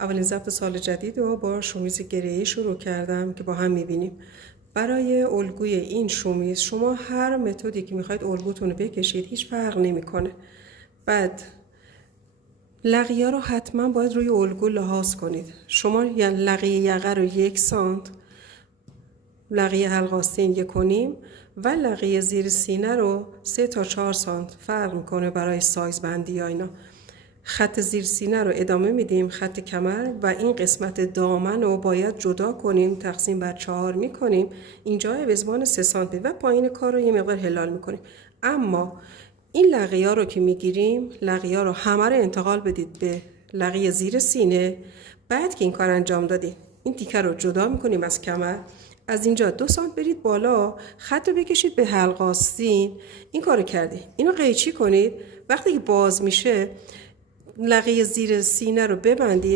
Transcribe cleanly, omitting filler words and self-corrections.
اولین ضبط سال جدید رو با شومیز گره‌ای شروع کردم که با هم میبینیم. برای الگوی این شومیز شما هر متدی که میخواید الگوتون رو بکشید هیچ فرق نمیکنه. بعد لقیه رو حتما باید روی الگو لحاظ کنید. شما لقیه یقه رو 1 سانت، لقیه حلق آستین 1.5 و لقیه زیر سینه رو 3 تا 4 سانت فرق میکنه برای سایز بندی یا اینا. خط زیر سینه رو ادامه میدیم، خط کمر و این قسمت دامن رو باید جدا کنیم، تقسیم بر 4 میکنیم، اینجا به 3 سانتی و پایین کار رو یه مقدار هلال میکنیم. اما این لقیه رو که میگیریم، لقیه رو همه رو انتقال بدید به لقیه زیر سینه. بعد که این کار انجام دادید این تیکه رو جدا میکنیم از کمر، از اینجا 2 سانت برید بالا، خط رو بکشید به حلق آستین. این کارو کردید، اینو قیچی کنید. وقتی که باز میشه لقیه زیر سینه رو ببندید.